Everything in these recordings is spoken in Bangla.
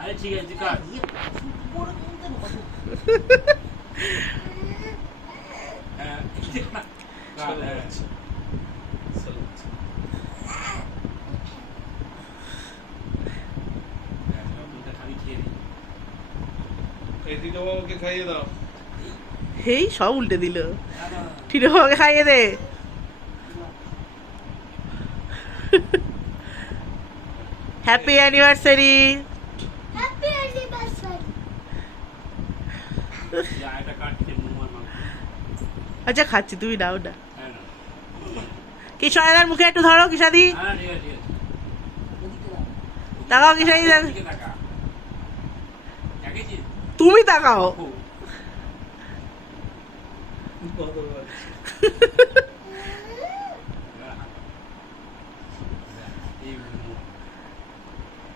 আরে ঠিক আছে কাট খাইয়ে দাও। হেই সব উল্টে দিল। ঠিক বাবাকে খাইয়ে দে। Happy anniversary. আচ্ছা খাচ্ছি, তুমি নাও না। কিশোরাদার মুখে একটু ধরো কিশাদি। তাকাও কিশাদি, তুমি তাকাও।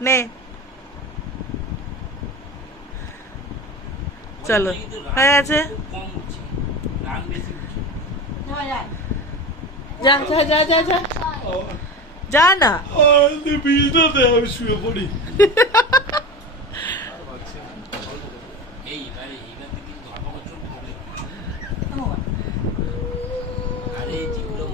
নে চলো হয়ে আছে। যা যা যা যা যা যা না। আমি শুয়ে পড়ি। আরে যেগুলো